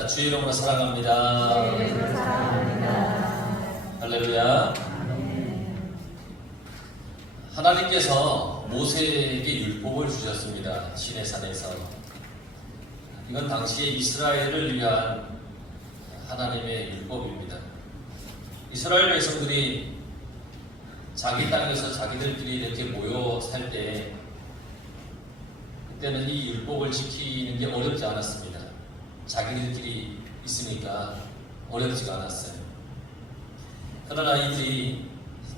자, 주의 이름으로 사랑합니다. 주의 이름으로 사랑합니다. 할렐루야. 하나님께서 모세에게 율법을 주셨습니다. 시내산에서. 이건 당시에 이스라엘을 위한 하나님의 율법입니다. 이스라엘 백성들이 자기 땅에서 자기들끼리 이렇게 모여 살 때 그때는 이 율법을 지키는 게 어렵지 않았습니다. 자기들끼리 있으니까 어렵지가 않았어요. 그러나 이들이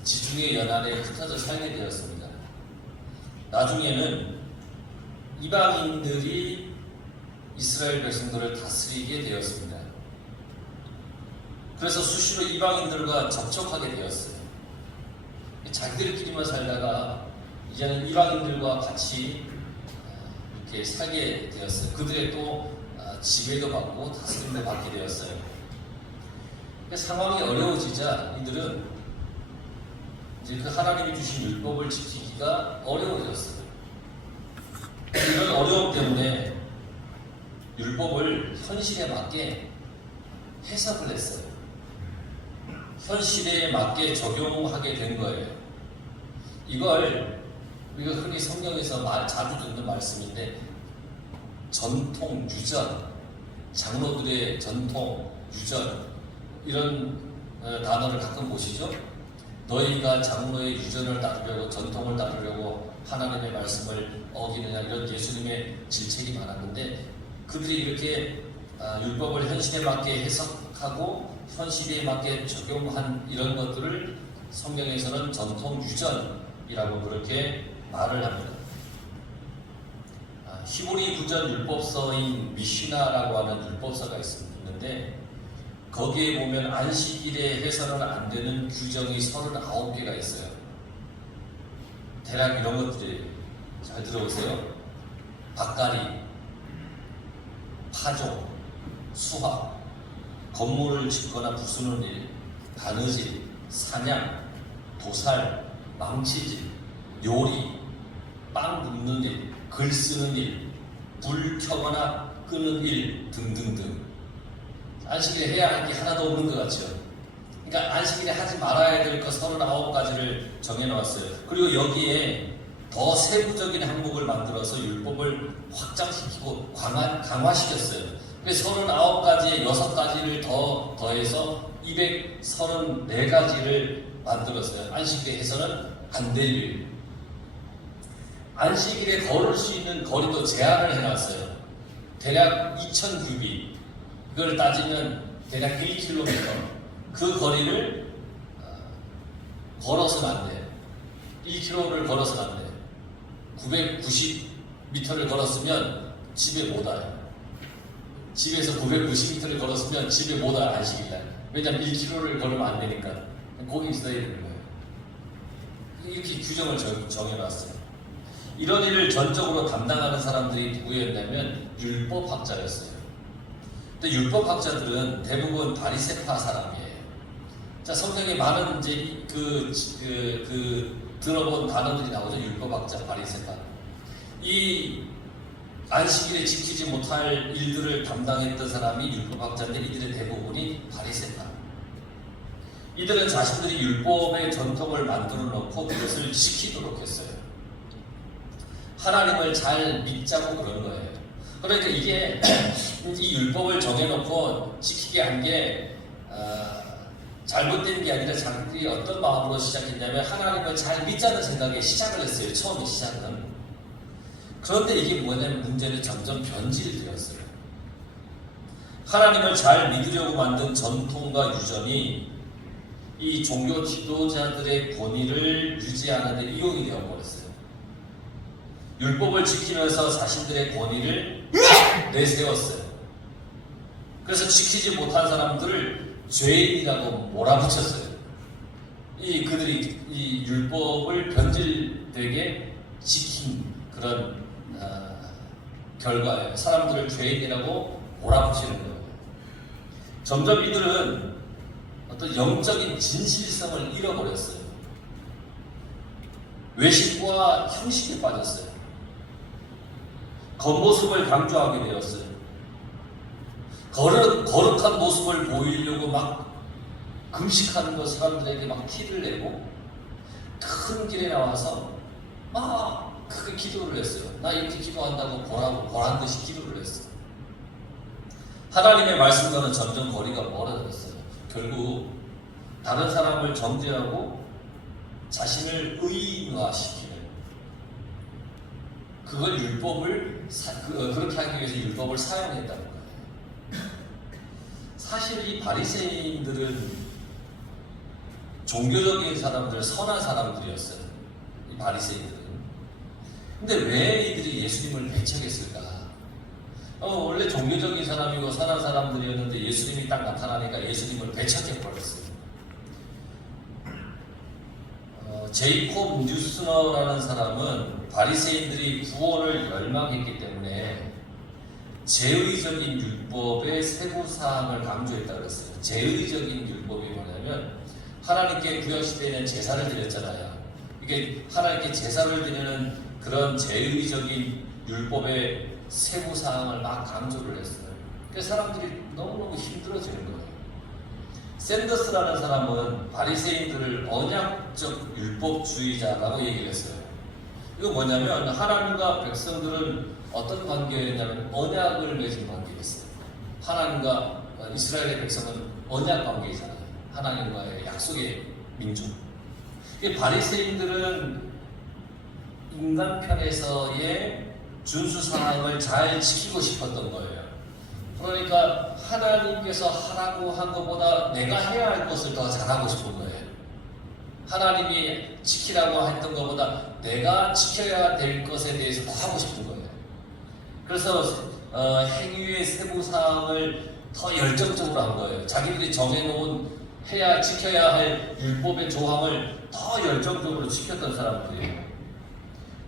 지중해 연안에 흩어져 살게 되었습니다. 나중에는 이방인들이 이스라엘 백성들을 다스리게 되었습니다. 그래서 수시로 이방인들과 접촉하게 되었어요. 자기들끼리만 살다가 이제는 이방인들과 같이 이렇게 살게 되었어요. 그들의 또 지배도 받고 다스림도 받게 되었어요. 상황이 어려워지자 이들은 이제 그 하나님이 주신 율법을 지키기가 어려워졌어요. 이런 어려움 때문에 율법을 현실에 맞게 해석을 했어요. 현실에 맞게 적용하게 된 거예요. 이걸 우리가 흔히 성경에서 자주 듣는 말씀인데 전통, 유전, 장로들의 전통, 유전 이런 단어를 가끔 보시죠? 너희가 장로의 유전을 따르려고 전통을 따르려고 하나님의 말씀을 어기느냐 이런 예수님의 질책이 많았는데 그들이 이렇게 율법을 현실에 맞게 해석하고 현실에 맞게 적용한 이런 것들을 성경에서는 전통 유전이라고 그렇게 말을 합니다. 히브리 구전 율법서인 미시나라고 하는 율법서가 있는데 거기에 보면 안식일에 해서는 안 되는 규정이 39개가 있어요. 대략 이런 것들이 잘 들어보세요. 밭갈이, 파종, 수확, 건물을 짓거나 부수는 일, 바느질, 사냥, 도살, 망치질, 요리, 빵 굽는 일, 글 쓰는 일, 불 켜거나 끄는 일 등등등. 안식일에 해야 할 게 하나도 없는 것 같죠. 그러니까 안식일에 하지 말아야 될 것 39가지를 정해놓았어요. 그리고 여기에 더 세부적인 항목을 만들어서 율법을 확장시키고 강화시켰어요. 그래서 39가지에 6가지를 더해서 234가지를 만들었어요. 안식일에 해서는 안 될 일. 안식일에 걸을 수 있는 거리도 제한을 해놨어요. 대략 2000규빗. 이걸 따지면 대략 1km. 그 거리를 걸어서는 안 돼요. 1km를 걸어서는 안 돼요. 990m를 걸었으면 집에 못 와요. 집에서 990m를 걸었으면 집에 못 와요. 안식일날. 왜냐면 1km를 걸으면 안 되니까. 거기 있어야 되는 거예요. 이렇게 규정을 정해놨어요. 이런 일을 전적으로 담당하는 사람들이 누구였냐면 율법학자였어요. 근데 율법학자들은 대부분 바리새파 사람이에요. 자, 성경에 많은 이제 들어본 단어들이 나오죠. 율법학자, 바리새파. 이 안식일에 지키지 못할 일들을 담당했던 사람이 율법학자인데 이들의 대부분이 바리새파. 이들은 자신들이 율법의 전통을 만들어 놓고 그것을 지키도록 했어요. 하나님을 잘 믿자고 그런 거예요. 그러니까 이게 이 율법을 정해놓고 지키게 한 게 잘못된 게 아니라 자기들이 어떤 마음으로 시작했냐면 하나님을 잘 믿자는 생각에 시작을 했어요. 처음에 시작은. 그런데 이게 뭐냐면 문제는 점점 변질되었어요. 하나님을 잘 믿으려고 만든 전통과 유전이 이 종교 지도자들의 권위를 유지하는 데 이용이 되어버렸어요. 율법을 지키면서 자신들의 권위를 내세웠어요. 그래서 지키지 못한 사람들을 죄인이라고 몰아붙였어요. 그들이 이 율법을 변질되게 지킨 그런 결과예요. 사람들을 죄인이라고 몰아붙이는 거예요. 점점 이들은 어떤 영적인 진실성을 잃어버렸어요. 외식과 형식에 빠졌어요. 겉모습을 강조하게 되었어요. 거룩한 모습을 보이려고 막 금식하는 거 사람들에게 막 티를 내고 큰 길에 나와서 막 크게 기도를 했어요. 나 이렇게 기도한다고 보란 듯이 기도를 했어요. 하나님의 말씀과는 점점 거리가 멀어졌어요. 결국 다른 사람을 정죄하고 자신을 의인화시키는 그걸 그렇게 하기 위해서 율법을 사용했다는 거예요. 사실 이 바리새인들은 종교적인 사람들, 선한 사람들이었어요. 이 바리새인들은. 근데 왜 이들이 예수님을 배척했을까? 원래 종교적인 사람이고 선한 사람들이었는데 예수님이 딱 나타나니까 예수님을 배척해버렸어요. 제이콥 뉴스너라는 사람은 바리새인들이 구원을 열망했기 때문에 제의적인 율법의 세부 사항을 강조했다고 그랬어요. 제의적인 율법이 뭐냐면 하나님께 구약시대에는 제사를 드렸잖아요. 이게 하나님께 제사를 드리는 그런 제의적인 율법의 세부 사항을 막 강조를 했어요. 그래서 사람들이 너무너무 힘들어지는 거예요. 샌더스라는 사람은 바리새인들을 언약적 율법주의자라고 얘기를 했어요. 이거 뭐냐면 하나님과 백성들은 어떤 관계였냐면 언약을 맺은 관계였어요. 하나님과 이스라엘의 백성은 언약 관계이잖아요. 하나님과의 약속의 민족. 바리새인들은 인간 편에서의 준수 사항을 잘 지키고 싶었던 거예요. 그러니까 하나님께서 하라고 한 것보다 내가 해야 할 것을 더 잘하고 싶은 거예요. 하나님이 지키라고 했던 것보다 내가 지켜야 될 것에 대해서 더 하고 싶은 거예요. 그래서 행위의 세부 사항을 더 열정적으로 한 거예요. 자기들이 정해놓은 지켜야 할 율법의 조항을 더 열정적으로 지켰던 사람들이에요.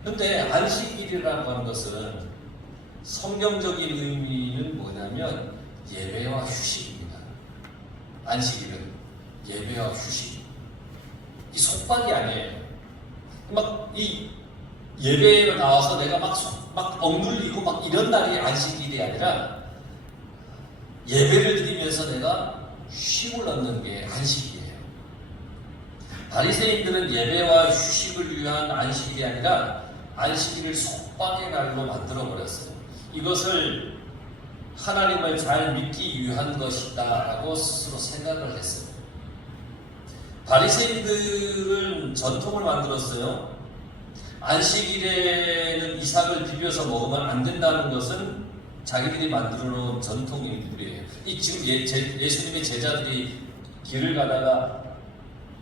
근데 안식일이라고 하는 것은 성경적인 의미는 뭐냐면 예배와 휴식입니다. 안식일은 예배와 휴식. 이 속박이 아니에요. 막 이 예배에 나와서 내가 막 억눌리고 막 이런 날이 안식일이 아니라 예배를 드리면서 내가 쉼을 얻는 게 안식이에요. 바리새인들은 예배와 휴식을 위한 안식이 아니라 안식일을 속박의 날로 만들어 버렸어요. 이것을 하나님을 잘 믿기 위한 것이다라고 스스로 생각을 했어요. 바리새인들은 전통을 만들었어요. 안식일에는 이삭을 비벼서 먹으면 안 된다는 것은 자기들이 만들어 놓은 전통이에요. 지금 예수님의 제자들이 길을 가다가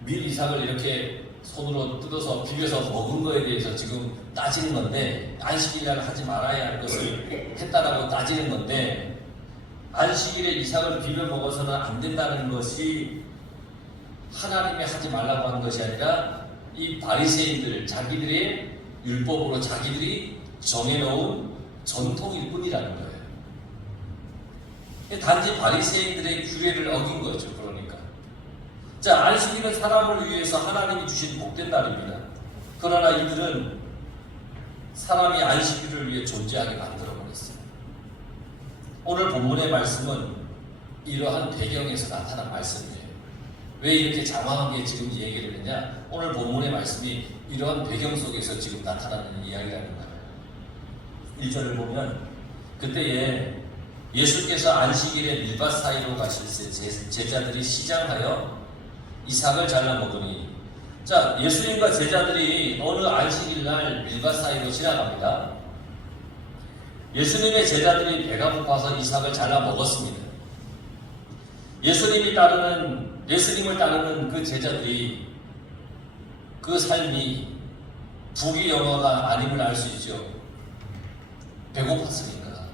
밀 이삭을 이렇게 손으로 뜯어서 비벼서 먹은 거에 대해서 지금 따지는 건데, 안식일날 하지 말아야 할 것을 했다라고 따지는 건데, 안식일에 이삭을 비벼 먹어서는 안 된다는 것이 하나님이 하지 말라고 하는 것이 아니라 이 바리새인들 자기들의 율법으로 자기들이 정해놓은 전통일 뿐이라는 거예요. 단지 바리새인들의 규례를 어긴 거죠. 그러니까 자, 안식일은 사람을 위해서 하나님이 주신 복된 날입니다. 그러나 이들은 사람이 안식일을 위해 존재하게 만들어버렸어요. 오늘 본문의 말씀은 이러한 배경에서 나타난 말씀이에요. 왜 이렇게 장황하게 지금 얘기를 했냐? 오늘 본문의 말씀이 이러한 배경 속에서 지금 나타나는 이야기라는 거예요. 1절을 보면 그때에 예수께서 안식일에 밀밭 사이로 가실 때 제자들이 시장하여 이삭을 잘라 먹으니, 자, 예수님과 제자들이 어느 안식일날 밀밭 사이로 지나갑니다. 예수님의 제자들이 배가 고파서 이삭을 잘라 먹었습니다. 예수님을 따르는 그 제자들이 그 삶이 부귀영화가 아님을 알 수 있죠. 배고팠으니까.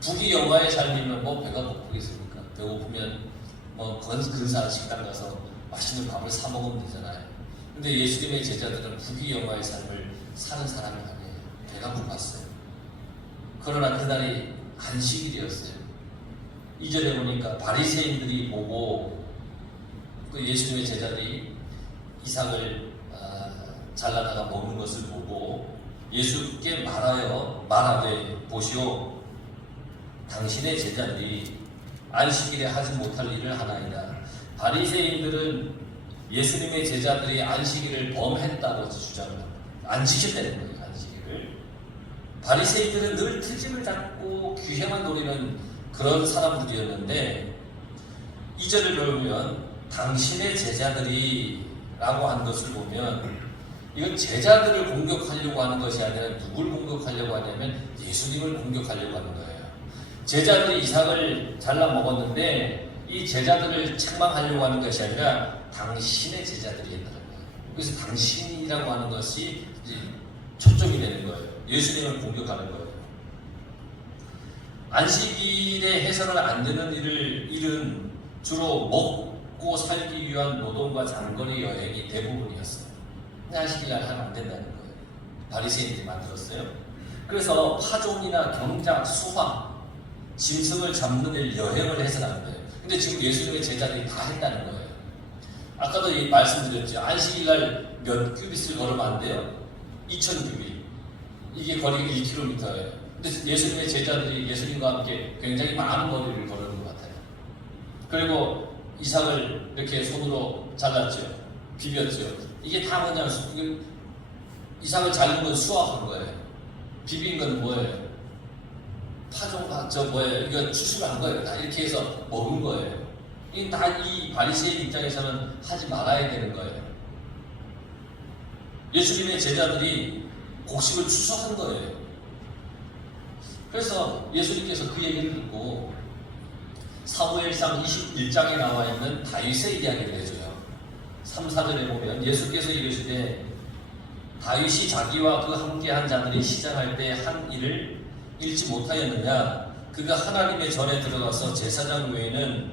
부귀영화의 삶이면 뭐 배가 고프겠습니까? 배고프면 뭐 근사한 식당 가서 맛있는 밥을 사 먹으면 되잖아요. 근데 예수님의 제자들은 부귀영화의 삶을 사는 사람이 아니에요. 배가 고팠어요. 그러나 그날이 안식일이었어요. 2절에 보니까 바리새인들이 보고 그 예수님의 제자들이 이삭을 잘라다가 먹는 것을 보고 예수께 말하되 보시오, 당신의 제자들이 안식일에 하지 못할 일을 하나이다. 바리새인들은 예수님의 제자들이 안식일을 범했다고 주장을 합니다. 안 지켰다는 거예요. 안식일을. 바리새인들은 늘 트집을 잡고 규행을 노리는 그런 사람들이었는데, 2절을 보면 당신의 제자들이 라고 한 것을 보면 이건 제자들을 공격하려고 하는 것이 아니라 누굴 공격하려고 하냐면 예수님을 공격하려고 하는 거예요. 제자들이 이삭을 잘라 먹었는데 이 제자들을 책망하려고 하는 것이 아니라 당신의 제자들이 했다는 거예요. 그래서 당신이라고 하는 것이 이제 초점이 되는 거예요. 예수님을 공격하는 거예요. 안식일에 해서는 안 되는 일은 주로 먹고 살기 위한 노동과 장거리 여행이 대부분이었어요. 안식일날 하면 안 된다는 거예요. 바리새인들이 만들었어요. 그래서 파종이나 경작, 수확, 짐승을 잡는 일, 여행을 해서는 안 돼요. 근데 지금 예수님의 제자들이 다 했다는 거예요. 아까도 말씀드렸죠. 안식일날 몇 규빗을 걸으면 안 돼요? 2000규빗. 이게 거리가 1km예요. 근데 예수님의 제자들이 예수님과 함께 굉장히 많은 거리를 걸은 것 같아요. 그리고 이삭을 이렇게 손으로 잘랐죠. 비볐죠. 이게 다 뭐냐면 이삭을 자른 건 수확한 거예요. 비빈 건 뭐예요? 이거 추수한 거예요. 다 이렇게 해서 먹은 거예요. 이 다 이 바리새인 입장에서는 하지 말아야 되는 거예요. 예수님의 제자들이 곡식을 추수한 거예요. 그래서 예수님께서 그 얘기를 듣고 사무엘상 21장에 나와 있는 다윗의 이야기를 해줘요. 3, 4절에 보면 예수께서 이르시되 다윗이 자기와 그 함께한 자들이 시장할 때 한 일을 잃지 못하였느냐? 그가 하나님의 전에 들어가서 제사장 외에는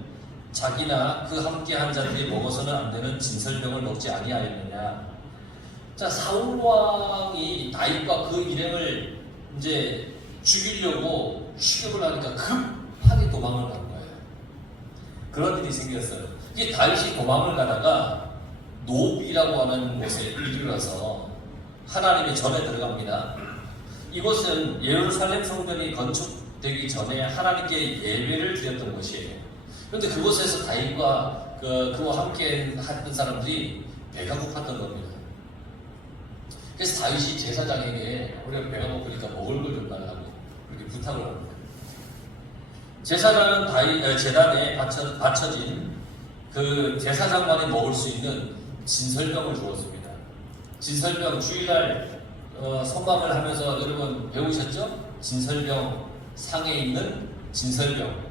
자기나 그 함께한 자들이 먹어서는 안 되는 진설병을 먹지 아니하였느냐? 자, 사울 왕이 다윗과 그 일행을 이제 죽이려고 추격을 하니까 급하게 도망을 간 거예요. 그런 일이 생겼어요. 이 다윗이 도망을 가다가 노비라고 하는 곳에 이르러서 하나님의 전에 들어갑니다. 이곳은 예루살렘 성전이 건축되기 전에 하나님께 예배를 드렸던 곳이에요. 그런데 그곳에서 다윗과 그와 함께 했던 사람들이 배가 고팠던 겁니다. 그래서 다윗이 제사장에게 우리가 배가 고프니까 먹을 걸 좀 달라고 그렇게 부탁을 합니다. 제사장은 제단에 바쳐진 그 제사장만이 먹을 수 있는 진설병을 주었습니다. 진설병 주일날 성감을 하면서 여러분 배우셨죠? 진설병 상에 있는 진설병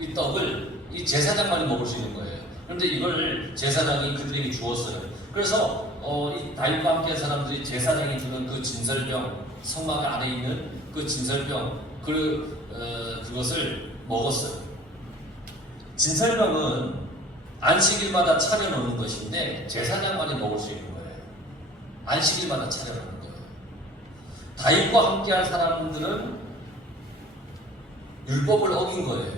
이 떡을 이 제사장만이 먹을 수 있는 거예요. 그런데 이걸 제사장이 그들에게 주었어요. 그래서 이 다윗과 함께한 사람들이 제사장이 주는 그 진설병 성막 안에 있는 그 진설병 그것을 먹었어요. 진설병은 안식일마다 차려놓는 것인데 제사장만이 먹을 수 있는 거예요. 안식일마다 차려놓는 거예요. 다윗과 함께한 사람들은 율법을 어긴 거예요.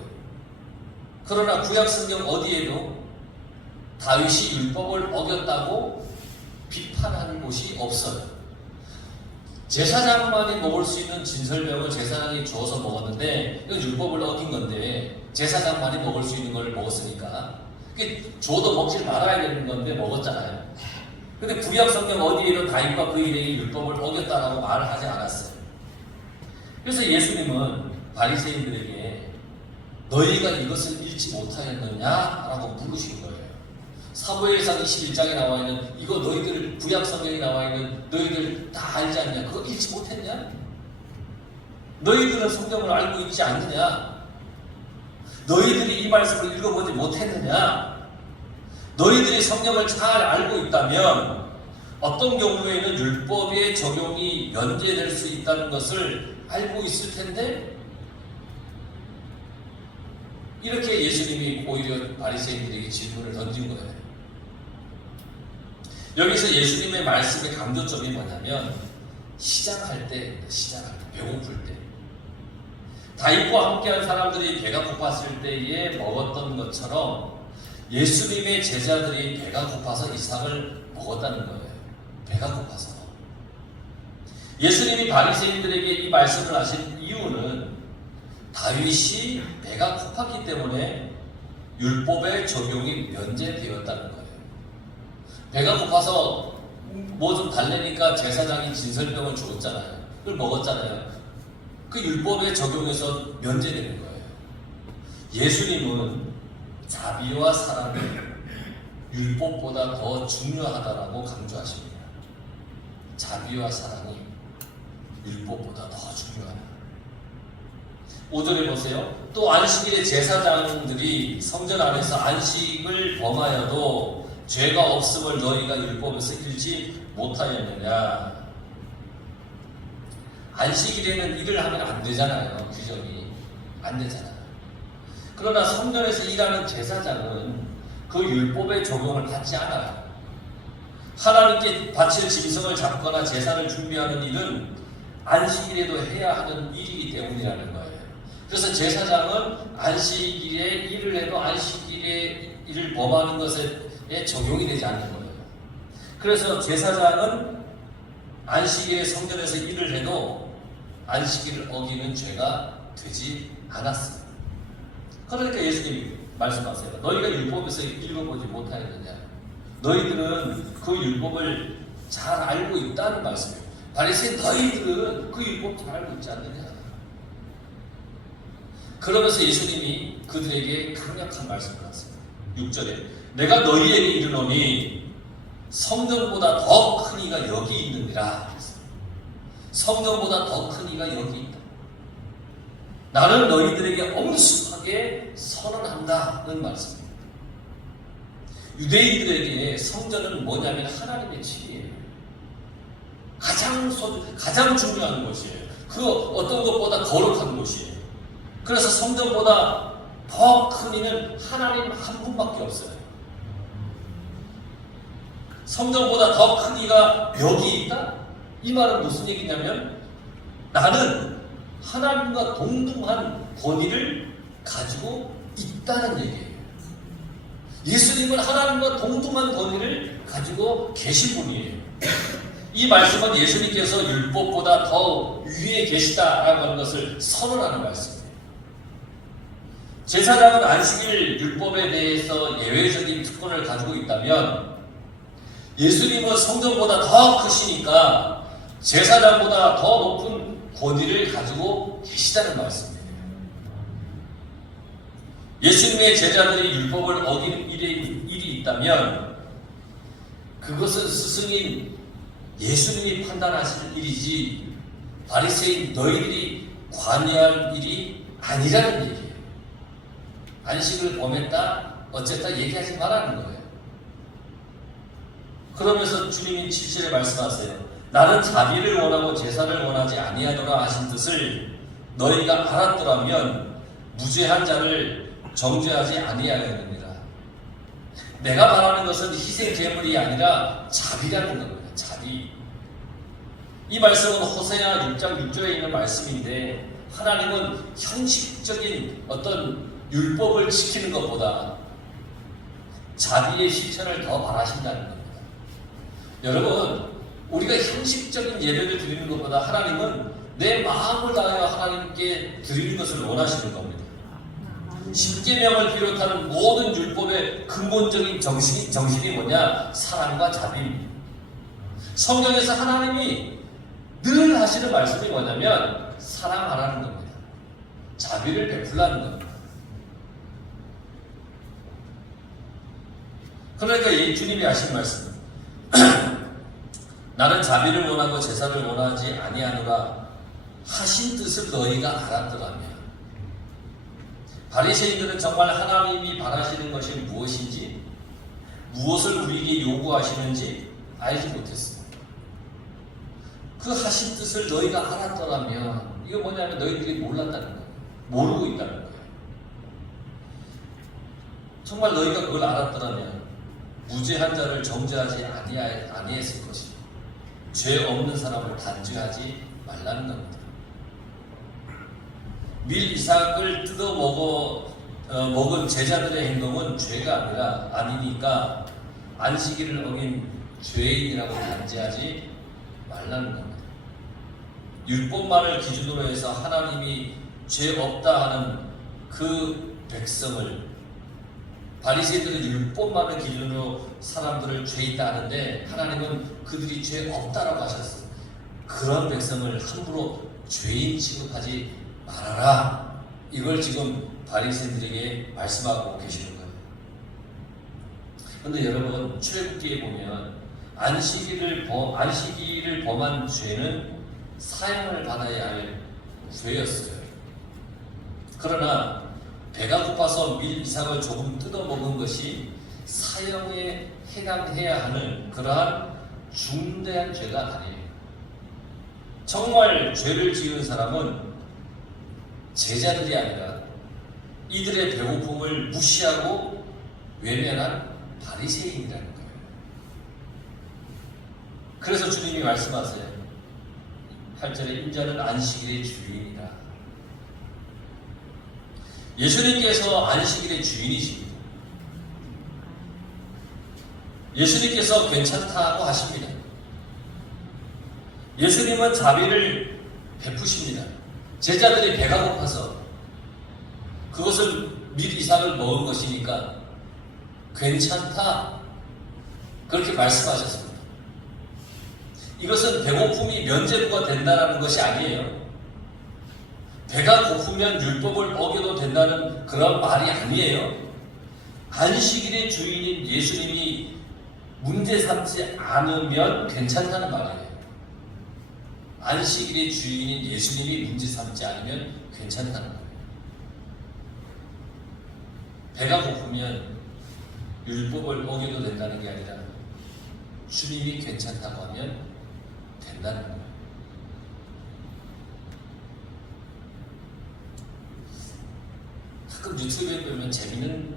그러나 구약 성경 어디에도 다윗이 율법을 어겼다고 비판하는 곳이 없어요. 제사장만이 먹을 수 있는 진설병을 제사장이 주어서 먹었는데 이건 율법을 어긴 건데 제사장만이 먹을 수 있는 걸 먹었으니까 그게 줘도 먹지 말아야 되는 건데 먹었잖아요. 근데 구약 성경 어디에도 다윗과 그 일행이 율법을 어겼다라고 말을 하지 않았어요. 그래서 예수님은 바리새인들에게 너희가 이것을 잃지 못하였느냐라고 물으신 거예요. 사무엘상 21장에 나와 있는 이거 너희들 구약 성경에 나와 있는 너희들 다 알지 않냐? 그거 읽지 못했냐? 너희들은 성경을 알고 있지 않느냐? 너희들이 이 말씀을 읽어보지 못했느냐? 너희들이 성경을 잘 알고 있다면 어떤 경우에는 율법의 적용이 면제될 수 있다는 것을 알고 있을 텐데 이렇게 예수님이 오히려 바리새인들에게 질문을 던진 거예요. 여기서 예수님의 말씀의 강조점이 뭐냐면 시작할 때 배고플 때 다윗과 함께한 사람들이 배가 고팠을 때에 먹었던 것처럼 예수님의 제자들이 배가 고파서 이삭을 먹었다는 거예요. 배가 고파서. 예수님이 바리새인들에게 이 말씀을 하신 이유는 다윗이 배가 고팠기 때문에 율법의 적용이 면제되었다는 거예요. 배가 고파서 뭐 좀 달래니까 제사장이 진설병을 주었잖아요. 그걸 먹었잖아요. 그 율법의 적용에서 면제되는 거예요. 예수님은 자비와 사랑이 율법보다 더 중요하다라고 강조하십니다. 자비와 사랑이 율법보다 더 중요하다. 5절에 보세요. 또 안식일에 제사장들이 성전 안에서 안식을 범하여도 죄가 없음을 너희가 율법에서 읽지 못하였느냐. 안식일에는 일을 하면 안 되잖아요. 규정이 안 되잖아요. 그러나 성전에서 일하는 제사장은 그 율법의 적용을 받지 않아요. 하나님께 바칠 짐승을 잡거나 제사를 준비하는 일은 안식일에도 해야 하는 일이기 때문이라는 거예요. 그래서 제사장은 안식일에 일을 해도 안식일에 일을 범하는 것에 적용이 되지 않는 거예요. 그래서 제사장은 안식일에 성전에서 일을 해도 안식일을 어기는 죄가 되지 않았습니다. 그러니까 예수님이 말씀하세요. 너희가 율법에서 읽어보지 못하였느냐. 너희들은 그 율법을 잘 알고 있다는 말씀이에요. 바리새인 너희들은 그 율법 잘 알고 있지 않느냐. 그러면서 예수님이 그들에게 강력한 말씀을 하셨습니다. 6절에 내가 너희에게 이르노니 성전보다 더 큰 이가 여기 있느니라. 성전보다 더 큰 이가 여기 있다. 나는 너희들에게 엄숙하게 선언한다는 말씀입니다. 유대인들에게 성전은 뭐냐면 하나님의 집이에요. 가장 중요한 곳이에요. 그 어떤 것보다 거룩한 곳이에요. 그래서 성전보다 더 큰 이는 하나님 한 분밖에 없어요. 성전보다 더 큰 이가 여기 있다? 이 말은 무슨 얘기냐면 나는 하나님과 동등한 권위를 가지고 있다는 얘기예요. 예수님은 하나님과 동등한 권위를 가지고 계신 분이에요. 이 말씀은 예수님께서 율법보다 더 위에 계시다라고 하는 것을 선언하는 말씀이에요. 제사장은 안식일 율법에 대해서 예외적인 특권을 가지고 있다면 예수님은 성전보다 더 크시니까 제사장보다 더 높은 권위를 가지고 계시다는 말씀이에요. 예수님의 제자들이 율법을 어기는 일이 있다면 그것은 스승인 예수님이 판단하실 일이지 바리새인 너희들이 관여할 일이 아니라는 얘기예요. 안식을 범했다 어쨌다 얘기하지 말라는 거예요. 그러면서 주님이 7절에 말씀하세요. 나는 자비를 원하고 제사를 원하지 아니하노라 하신 뜻을 너희가 알았더라면 무죄한 자를 정죄하지 아니하였느니라. 내가 말하는 것은 희생 제물이 아니라 자비라는 겁니다. 자비. 이 말씀은 호세아 6장 6절에 있는 말씀인데 하나님은 형식적인 어떤 율법을 지키는 것보다 자비의 실천을 더 바라신다는 겁니다. 여러분, 우리가 형식적인 예배를 드리는 것보다 하나님은 내 마음을 다하여 하나님께 드리는 것을 원하시는 겁니다. 십계명을 비롯하는 모든 율법의 근본적인 정신이 뭐냐? 사랑과 자비입니다. 성경에서 하나님이 늘 하시는 말씀이 뭐냐면 사랑하라는 겁니다. 자비를 베풀라는 겁니다. 그러니까 이 주님이 하신 말씀 나는 자비를 원하고 제사를 원하지 아니하노라 하신 뜻을 너희가 알았더라면 바리새인들은 정말 하나님이 바라시는 것이 무엇인지 무엇을 우리에게 요구하시는지 알지 못했습니다. 그 하신 뜻을 너희가 알았더라면 이거 뭐냐면 너희들이 몰랐다는 거예요. 모르고 있다는 거예요. 정말 너희가 그걸 알았더라면 무죄한 자를 정죄하지 아니했을 것이다. 죄 없는 사람을 단죄하지 말라는 겁니다. 밀 이삭을 뜯어 먹은 제자들의 행동은 죄가 아니니까 안식일을 어긴 죄인이라고 단죄하지 말라는 겁니다. 율법만을 기준으로 해서 하나님이 죄 없다 하는 그 백성을, 바리새인들은 율법만을 기준으로 사람들을 죄 있다 하는데 하나님은 그들이 죄 없다라고 하셨어요. 그런 백성을 함부로 죄인 취급하지 말아라. 이걸 지금 바리새인들에게 말씀하고 계시는 거예요. 그런데 여러분, 출애굽기에 보면 안식일을 범한 죄는 사형을 받아야 할 죄였어요. 그러나 배가 고파서 밀 이삭을 조금 뜯어먹은 것이 사형에 해당해야 하는 그러한 중대한 죄가 아니에요. 정말 죄를 지은 사람은 제자들이 아니라 이들의 배고픔을 무시하고 외면한 바리새인이라는 거예요. 그래서 주님이 말씀하세요. 8절에 인자는 안식일의 주인이라. 예수님께서 안식일의 주인이십니다. 예수님께서 괜찮다고 하십니다. 예수님은 자비를 베푸십니다. 제자들이 배가 고파서 그것을 밀 이삭을 먹은 것이니까 괜찮다, 그렇게 말씀하셨습니다. 이것은 배고픔이 면죄부가 된다는 것이 아니에요. 배가 고프면 율법을 어겨도 된다는 그런 말이 아니에요. 안식일의 주인인 예수님이 문제 삼지 않으면 괜찮다는 말이에요. 안식일의 주인인 예수님이 문제 삼지 않으면 괜찮다는 거예요. 배가 고프면 율법을 어겨도 된다는 게 아니라 주님이 괜찮다고 하면 된다는 거예요. 가끔 유튜브에 보면 재밌는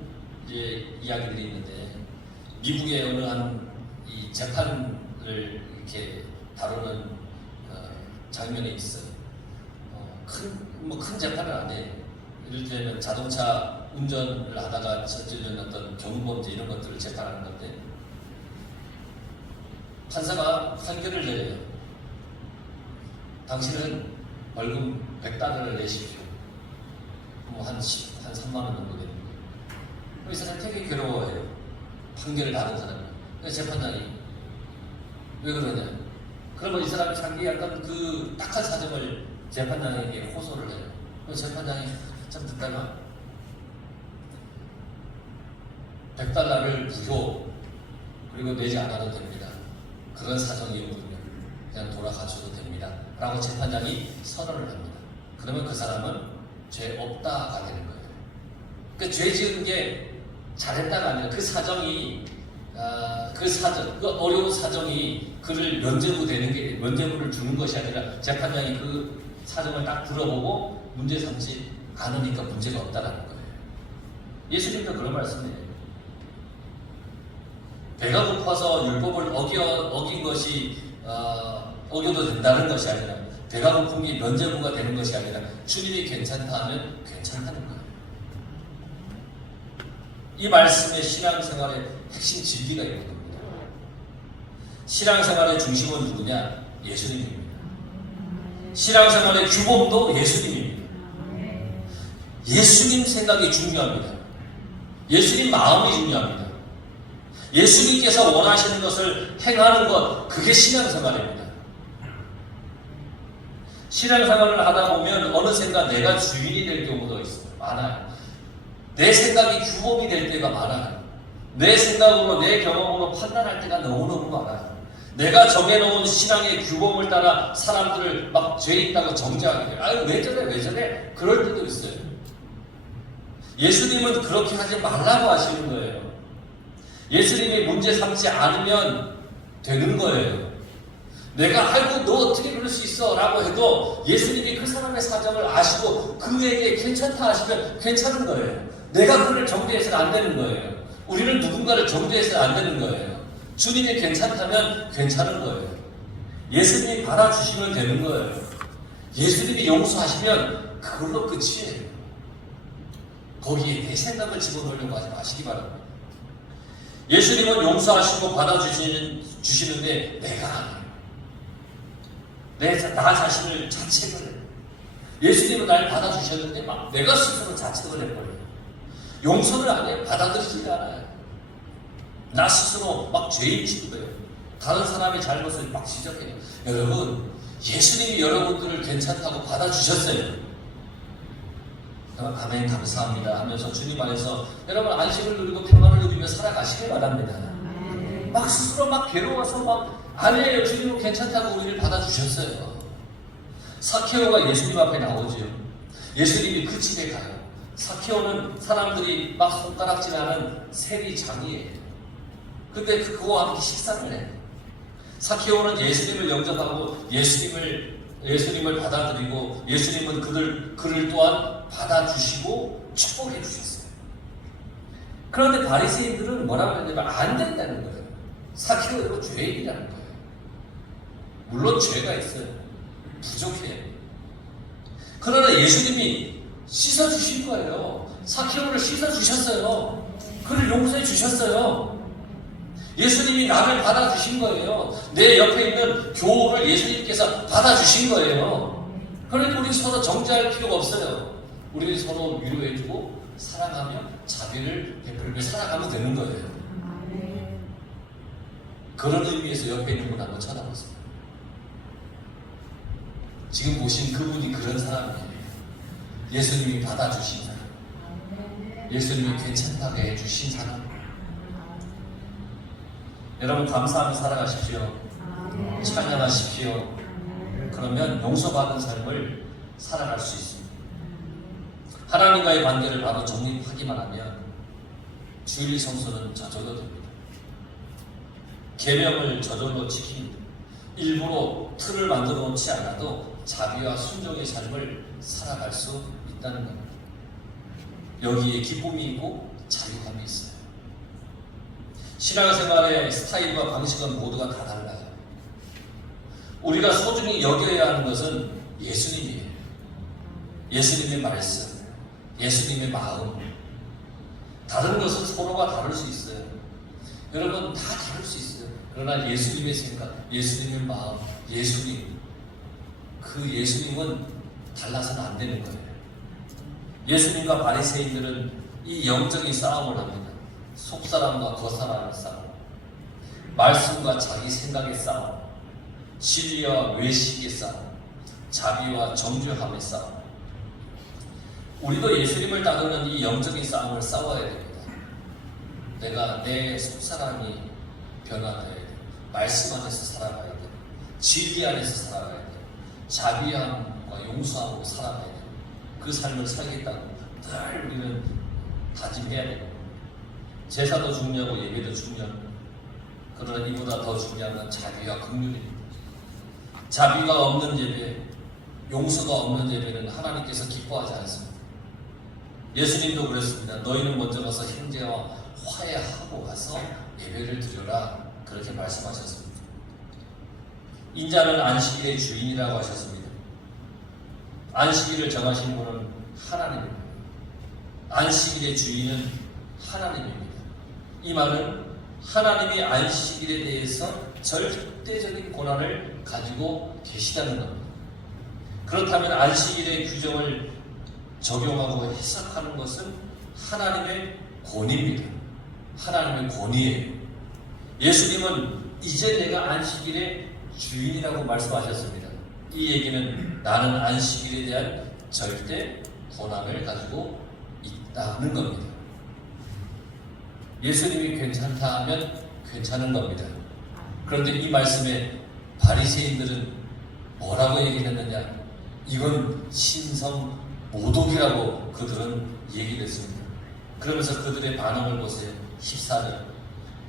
이야기들이 있는데, 미국의 어느 한 이 재판을 이렇게 다루는 장면이 있어요. 큰 재판은 안 해요. 예를 들면 자동차 운전을 하다가 저지른 어떤 경범죄 이런 것들을 재판하는 건데, 판사가 판결을 내려요. 당신은 벌금 $100을 내십시오. 한 3만 원 정도 되는 거예요. 이 사람이 되게 괴로워해요. 판결을 받은 사람이. 재판장이 왜 그러냐? 그러면 이 사람이 자기 약간 그 딱한 사정을 재판장에게 호소를 해요. 재판장이 참 듣다가 $100를 부여, 그리고 내지 않아도 됩니다. 그런 사정이 없으면 그냥 돌아가셔도 됩니다. 라고 재판장이 선언을 합니다. 그러면 그 사람은 죄 없다가 되는 거예요. 그러니까 죄 지은 게 잘했다가 아니라 그 사정이, 그 어려운 사정이 그를 면죄부를 주는 것이 아니라 재판장이 그 사정을 딱 들어보고 문제 삼지 않으니까 문제가 없다라는 거예요. 예수님도 그런 말씀이에요. 배가 고파서 율법을 어긴 것이 어겨도 된다는 것이 아니라, 배가 고픈 게 면죄부가 되는 것이 아니라 주님이 괜찮다 하면 괜찮다는 거예요. 이 말씀의 신앙생활의 핵심 진리가 있는 겁니다. 신앙생활의 중심은 누구냐? 예수님입니다. 신앙생활의 규범도 예수님입니다. 예수님 생각이 중요합니다. 예수님 마음이 중요합니다. 예수님께서 원하시는 것을 행하는 것, 그게 신앙생활입니다. 신앙생활을 하다 보면 어느샌가 내가 주인이 될 경우도 있어요. 많아요. 내 생각이 규범이 될 때가 많아요. 내 생각으로, 내 경험으로 판단할 때가 너무너무 많아요. 내가 정해놓은 신앙의 규범을 따라 사람들을 막 죄 있다고 정죄하게 돼요. 아유, 왜 저래? 그럴 때도 있어요. 예수님은 그렇게 하지 말라고 하시는 거예요. 예수님이 문제 삼지 않으면 되는 거예요. 내가 아이고 너 어떻게 그럴 수 있어 라고 해도 예수님이 그 사람의 사정을 아시고 그에게 괜찮다 하시면 괜찮은 거예요. 내가 그를 정죄해서는 안 되는 거예요. 우리는 누군가를 정죄해서는 안 되는 거예요. 주님이 괜찮다면 괜찮은 거예요. 예수님이 받아주시면 되는 거예요. 예수님이 용서하시면 그걸로 끝이에요. 거기에 내 생각을 집어넣으려고 하지 마시기 바랍니다. 예수님은 용서하시고 받아주시는데 내가 안 해요. 나 자신을 자책을 해요. 예수님은 날 받아주셨는데 막 내가 스스로 자책을 해버려요. 용서를 안 해요. 받아들이지 않아요. 나 스스로 막 죄인 취급해요. 다른 사람의 잘못을 막 지적해요. 여러분, 예수님이 여러분들을 괜찮다고 받아주셨어요. 아멘, 감사합니다 하면서 주님 안에서 여러분 안식을 누리고 평안을 누리며 살아가시길 바랍니다. 막 스스로 막 괴로워서 막 아니에요. 주님은 괜찮다고 우리를 받아주셨어요. 사케오가 예수님 앞에 나오지요. 예수님이 그 집에 가요. 사케오는 사람들이 막 손가락질하는 세리장이에요. 근데 그거와 함께 식사를 해요. 사케오는 예수님을 영접하고 예수님을 받아들이고 예수님은 그를 또한 받아주시고 축복해 주셨어요. 그런데 바리새인들은 뭐라고 했냐면 안 된다는 거예요. 사케오가 죄인이라는 거예요. 물론 죄가 있어요. 부족해요. 그러나 예수님이 씻어주신 거예요. 사케오를 씻어주셨어요. 그를 용서해 주셨어요. 예수님이 나를 받아주신 거예요. 내 옆에 있는 교우를 예수님께서 받아주신 거예요. 그러니까 우리 서로 정죄할 필요가 없어요. 우리 서로 위로해주고 사랑하며 자비를 베풀며 살아가면 되는 거예요. 그런 의미에서 옆에 있는 분 한번 쳐다보세요. 지금 보신 그분이 그런 사람이에요. 예수님이 받아주신 사람, 예수님이 괜찮다고 해주신 사람. 여러분 감사하며 살아가십시오. 찬양하십시오. 그러면 용서받은 삶을 살아갈 수 있습니다. 하나님과의 관계를 바로 정립하기만 하면 주일 성수는 저절로 됩니다. 계명을 저절로 지킵니다. 일부러 틀을 만들어 놓지 않아도 자비와 순종의 삶을 살아갈 수 있다는 겁니다. 여기에 기쁨이 있고 자유감이 있어요. 신앙생활의 스타일과 방식은 모두가 다 달라요. 우리가 소중히 여겨야 하는 것은 예수님이에요. 예수님의 말씀, 예수님의 마음. 다른 것은 서로가 다를 수 있어요. 여러분 다 다를 수 있어요. 그러나 예수님의 생각, 예수님의 마음, 예수님, 그 예수님은 달라서는 안 되는 거예요. 예수님과 바리새인들은 이 영적인 싸움을 합니다. 속사람과 겉사람의 싸움, 말씀과 자기 생각의 싸움, 진리와 외식의 싸움, 자비와 정죄함의 싸움. 우리도 예수님을 따르는 이 영적인 싸움을 싸워야 됩니다. 내가 내 속사람이 변화되어야 돼. 말씀 안에서 살아가야 돼. 진리 안에서 살아가야 돼. 자비함과 용서함으로 살아가야 돼. 그 삶을 살겠다고 늘 우리는 다짐해야 됩니다. 제사도 중요하고 예배도 중요합니다. 그러나 이보다 더 중요한 건 자비와 긍휼입니다. 자비가 없는 예배, 용서가 없는 예배는 하나님께서 기뻐하지 않습니다. 예수님도 그랬습니다. 너희는 먼저 가서 형제와 화해하고 가서 예배를 드려라. 그렇게 말씀하셨습니다. 인자는 안식일의 주인이라고 하셨습니다. 안식일을 정하신 분은 하나님입니다. 안식일의 주인은 하나님입니다. 이 말은 하나님이 안식일에 대해서 절대적인 권한을 가지고 계시다는 겁니다. 그렇다면 안식일의 규정을 적용하고 해석하는 것은 하나님의 권위입니다. 하나님의 권위예요. 예수님은 이제 내가 안식일의 주인이라고 말씀하셨습니다. 이 얘기는 나는 안식일에 대한 절대 권한을 가지고 있다는 겁니다. 예수님이 괜찮다 하면 괜찮은 겁니다. 그런데 이 말씀에 바리새인들은 뭐라고 얘기했느냐? 이건 신성 모독이라고 그들은 얘기를 했습니다. 그러면서 그들의 반응을 보세요. 14절.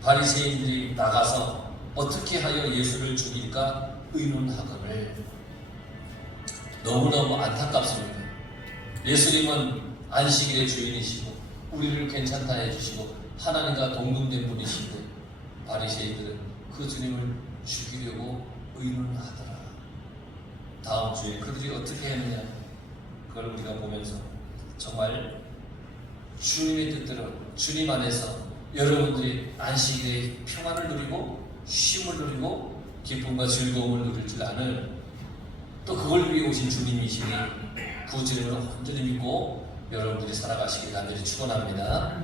바리새인들이 나가서 어떻게 하여 예수를 죽일까 의논하거늘. 너무너무 안타깝습니다. 예수님은 안식일의 주인이시고 우리를 괜찮다 해주시고 하나님과 동등된 분이신데 바리새인들은 그 주님을 죽이려고 의논하더라. 다음 주에 그들이 어떻게 했느냐, 그걸 우리가 보면서 정말 주님의 뜻대로 주님 안에서 여러분들이 안식일의 평안을 누리고 쉼을 누리고 기쁨과 즐거움을 누릴 줄 아는 또 그걸 위해 오신 주님이시니 그 주님을 온전히 믿고 여러분들이 살아가시길 간절히 축원합니다.